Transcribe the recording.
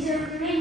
These are great.